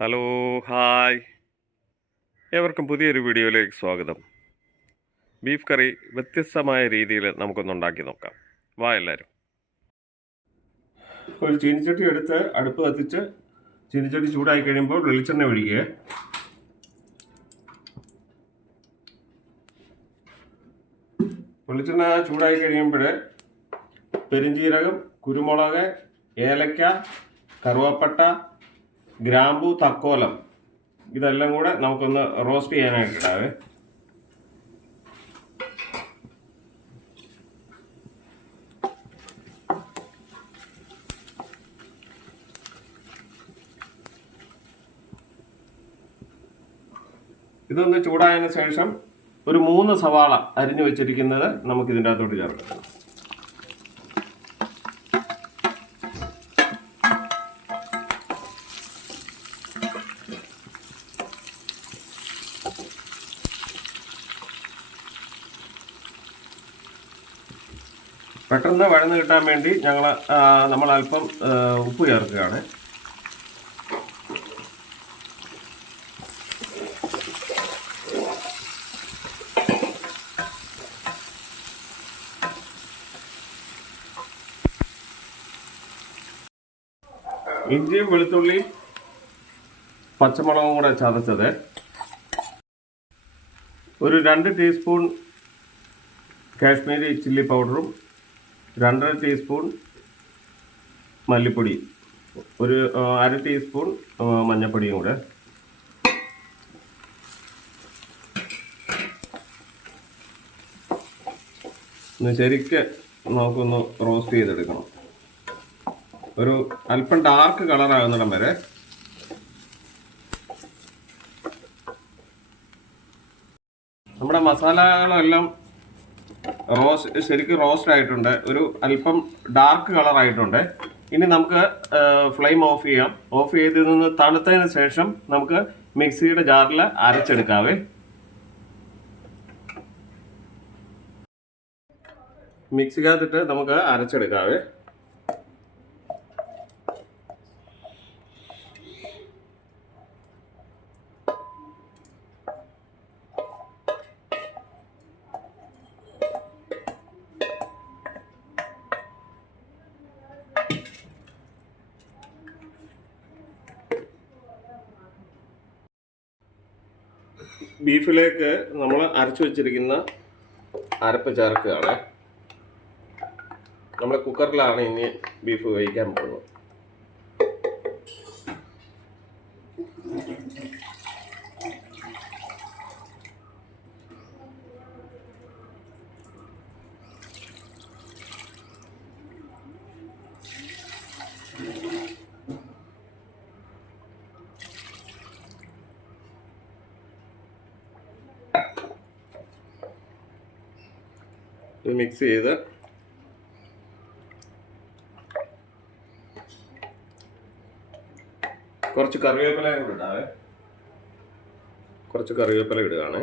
Hello hi. ഏവർക്കും പുതിയൊരു വീഡിയോയിലേക്ക് സ്വാഗതം. ബീഫ് കറി വ്യത്യസ്തമായ രീതിയിൽ നമുക്കൊന്ന് ഉണ്ടാക്കി നോക്കാം. വാ എല്ലാവരും ഒരു ചീനിച്ചട്ടി എടുത്ത് അടുപ്പ് കത്തിച്ച് ചീനിച്ചട്ടി ചൂടായി കഴിയുമ്പോൾ വെളിച്ചെണ്ണ ഒഴിക്കുക. വെളിച്ചെണ്ണ ചൂടായി കഴിയുമ്പോൾ പെരിഞ്ചീരകം കുരുമുളക് ഏലക്ക കറുവപ്പട്ട ഗ്രാമ്പു തക്കോലം. ഇതെല്ലാം കൂടെ നമുക്കൊന്ന് റോസ്റ്റ് ചെയ്യാനായിട്ട് ഇടാവേ. ഇതൊന്ന് ചൂടായതിനു ശേഷം ഒരു മൂന്ന് സവാള അരിഞ്ഞു വെച്ചിരിക്കുന്നത് നമുക്ക് ഇതിന്റെ അകത്തോട്ട് ചേർക്കാം. പെട്ടെന്ന് വഴന്ന് കിട്ടാൻ വേണ്ടി ഞങ്ങൾ നമ്മൾ അല്പം ഉപ്പ് ചേർക്കുകയാണ്. ഇഞ്ചിയും വെളുത്തുള്ളി പച്ചമുളകും കൂടെ ചതച്ചത് ഒരു രണ്ട് ടീസ്പൂൺ കാശ്മീരി ചില്ലി പൗഡറും രണ്ടര ടീസ്പൂൺ മല്ലിപ്പൊടി ഒരു അര ടീസ്പൂൺ മഞ്ഞൾപ്പൊടിയും കൂടെ. ശരിക്ക് നമുക്കൊന്ന് റോസ്റ്റ് ചെയ്തെടുക്കണം. ഒരു അല്പം ഡാർക്ക് കളർ ആകുന്നിടം വരെ നമ്മുടെ മസാലകളെല്ലാം റോസ്റ്റ് ശരിക്കും റോസ്റ്റ് ആയിട്ടുണ്ട്. ഒരു അല്പം ഡാർക്ക് കളർ ആയിട്ടുണ്ട്. ഇനി നമുക്ക് ഫ്ലെയിം ഓഫ് ചെയ്യാം. ഓഫ് ചെയ്ത് നിന്ന് തണുത്തതിന് ശേഷം നമുക്ക് മിക്സിയുടെ ജാറിൽ അരച്ചെടുക്കാവേ. മിക്സിക്കകത്തിട്ട് നമുക്ക് അരച്ചെടുക്കാവേ. ബീഫിലേക്ക് നമ്മൾ അരച്ചു വെച്ചിരിക്കുന്ന അരപ്പ് ചേർക്കുകയാണ്. നമ്മൾ കുക്കറിലാണ് ഇനി ബീഫ് വേവിക്കാൻ പോകുന്നത്. ഇത് മിക്സ് ചെയ്ത് കുറച്ച് കറിവേപ്പില ഇടാവേ. കുറച്ച് കറിവേപ്പില ഇടുകയാണ്.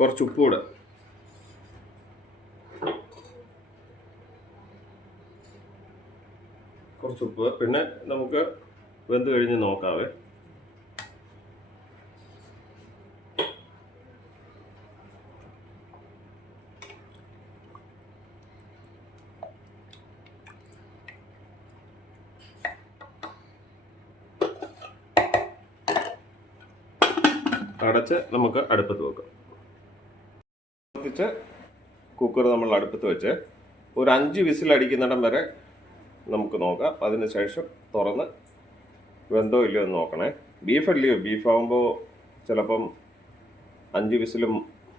കുറച്ച് ഉപ്പ് കൂടെ കുറച്ച് ഉപ്പ്. പിന്നെ നമുക്ക് വെന്ത് കഴിഞ്ഞ് നോക്കാവേ. അടച്ച് നമുക്ക് അടുപ്പത്ത് വെക്കാം. പ്രവർത്തിച്ച് കുക്കർ നമ്മൾ അടുപ്പത്ത് വെച്ച് ഒരു അഞ്ച് വിസിൽ അടിക്കുന്നിടം വരെ നമുക്ക് നോക്കാം. അതിന് ശേഷം തുറന്ന് വെന്തോ ഇല്ലയോ എന്ന് നോക്കണേ. ബീഫ് അല്ലയോ? ബീഫ് ആകുമ്പോൾ ചിലപ്പം അഞ്ച് വിസിലും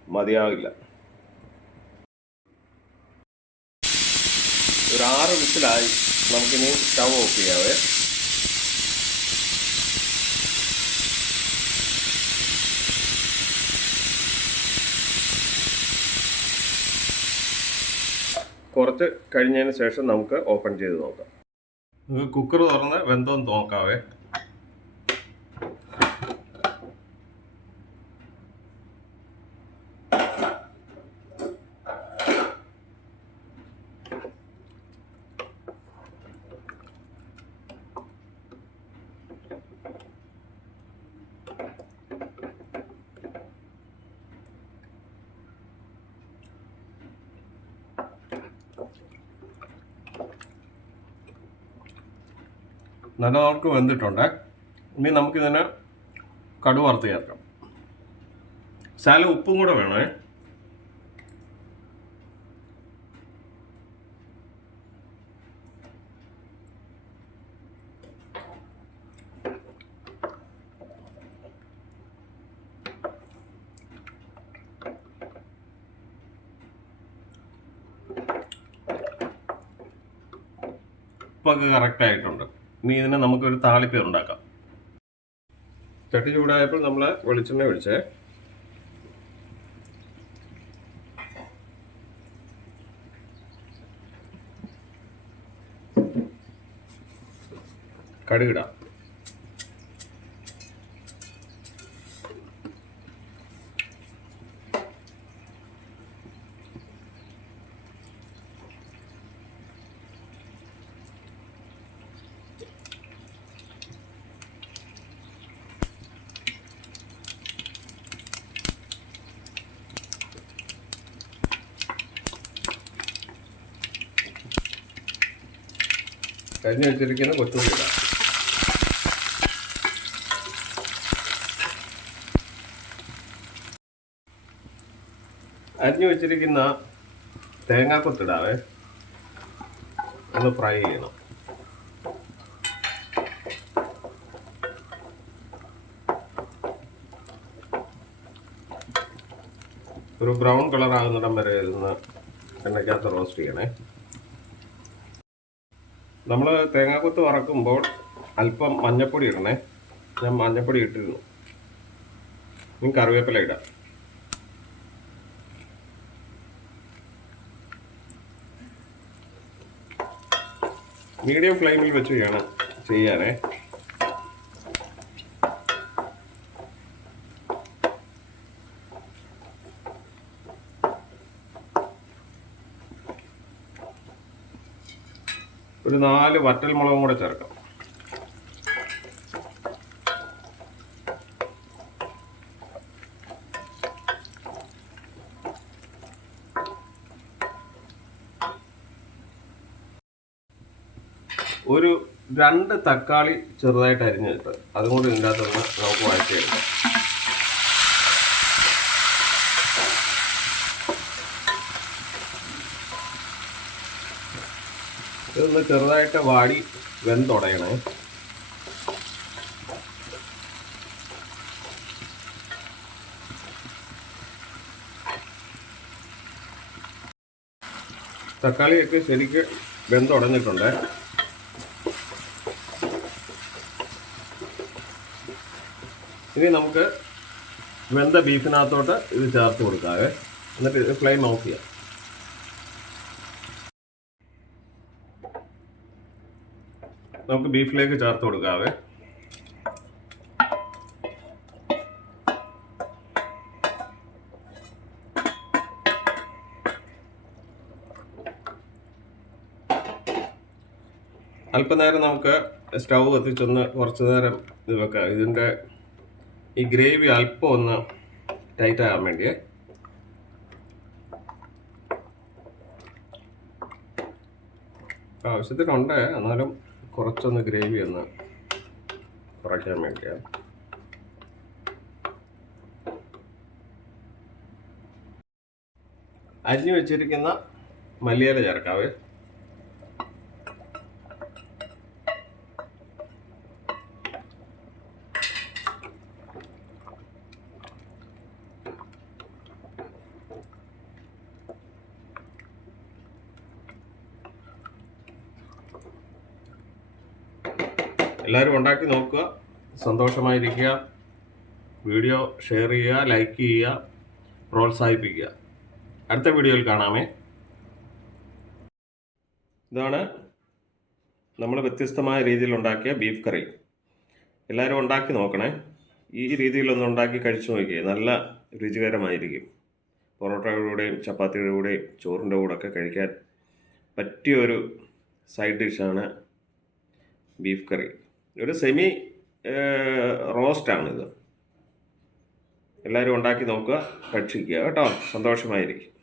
മതിയാകില്ല ഒരു ആറ് വിസിലായി. നമുക്കിനി സ്റ്റവ് ഓഫ് ചെയ്യാവേ. കുറച്ച് കഴിഞ്ഞതിന് ശേഷം നമുക്ക് ഓപ്പൺ ചെയ്ത് നോക്കാം. കുക്കർ തുറന്ന് വെന്തോന്ന് നോക്കാവേ നല്ലവർക്ക് വെന്തിട്ടുണ്ട്. ഇനി നമുക്കിതിന് കടുവറുത്ത് ചേർക്കാം. സാല ഉപ്പും കൂടെ വേണേ. ഉപ്പൊക്കെ കറക്റ്റ് ആയിട്ടുണ്ട്. ഇനി ഇതിനെ നമുക്കൊരു താളിപ്പേർ ഉണ്ടാക്കാം. ചട്ടി ചൂടായപ്പോൾ നമ്മൾ വെളിച്ചെണ്ണ ഒഴിച്ചേ. കടുകിടാം. കരിഞ്ഞു വെച്ചിരിക്കുന്ന കൊച്ചുള്ളി ഇടാം. അരിഞ്ഞു വെച്ചിരിക്കുന്ന തേങ്ങാക്കൊത്തിടാവേ. ഒന്ന് ഫ്രൈ ചെയ്യണം. ഒരു ബ്രൗൺ കളർ ആകുന്നിടം വരെ ഇരുന്ന് എണ്ണയ്ക്കകത്ത് റോസ്റ്റ് ചെയ്യണേ. നമ്മൾ തേങ്ങാക്കൊത്ത് വറക്കുമ്പോൾ അല്പം മഞ്ഞപ്പൊടി ഇടണേ. ഞാൻ മഞ്ഞപ്പൊടി ഇട്ടിരുന്നു. ഇനി കറിവേപ്പില ഇടാം. മീഡിയം ഫ്ലെയിമിൽ വെച്ച് ചെയ്യണം ചെയ്യാനേ. ഒരു നാല് വറ്റൽ മുളകും കൂടെ ചേർക്കാം. ഒരു രണ്ട് തക്കാളി ചെറുതായിട്ട് അരിഞ്ഞിട്ട് അതും കൂടി ഇതിന്റെ നമുക്ക് വഴറ്റിയെടുക്കാം. ഇതൊന്ന് ചെറുതായിട്ട് വാടി വെന്തുടയണേ. തക്കാളിയൊക്കെ ശരിക്ക് വെന്തുടഞ്ഞിട്ടുണ്ട്. ഇനി നമുക്ക് വെന്ത ബീഫിനകത്തോട്ട് ഇത് ചേർത്ത് കൊടുക്കാവേ. എന്നിട്ട് ഫ്ലെയിം ഓഫ് ചെയ്യാം. നമുക്ക് ബീഫിലേക്ക് ചേർത്ത് കൊടുക്കാവേ. അല്പനേരം നമുക്ക് സ്റ്റൗ കത്തിച്ചൊന്ന് കുറച്ച് നേരം ഇത് വെക്കാം. ഇതിന്റെ ഈ ഗ്രേവി അല്പം ഒന്ന് ടൈറ്റ് ആകാൻ വേണ്ടി ആവശ്യത്തിനുണ്ട്. എന്നാലും കുറച്ചൊന്ന് ഗ്രേവി ഒന്ന് കുറയ്ക്കാൻ വേണ്ടിയാണ് അരിഞ്ഞു വെച്ചിരിക്കുന്ന മല്ലിയില ചേർക്കാവേ. എല്ലാവരും ഉണ്ടാക്കി നോക്കുക സന്തോഷമായിരിക്കുക വീഡിയോ ഷെയർ ചെയ്യുക ലൈക്ക് ചെയ്യുക പ്രോത്സാഹിപ്പിക്കുക. അടുത്ത വീഡിയോയിൽ കാണാമേ. ഇതാണ് നമ്മൾ വ്യത്യസ്തമായ രീതിയിൽ ഉണ്ടാക്കിയ ബീഫ് കറി എല്ലാവരും ഉണ്ടാക്കി നോക്കണേ. ഈ രീതിയിലൊന്ന് ഉണ്ടാക്കി കഴിച്ചു നോക്കിയേ. നല്ല രുചികരമായിരിക്കും. ചപ്പാത്തിയുടെ കൂടെയും ചോറിന്റെ കൂടെ ഒക്കെ കഴിക്കാൻ പറ്റിയ ഒരു സൈഡ് ഡിഷാണ് ബീഫ് കറി ഒരു സെമി റോസ്റ്റാണിത് എല്ലാവരും ഉണ്ടാക്കി നോക്കുക ഭക്ഷിക്കുക. കേട്ടോ? സന്തോഷമായിരിക്കും.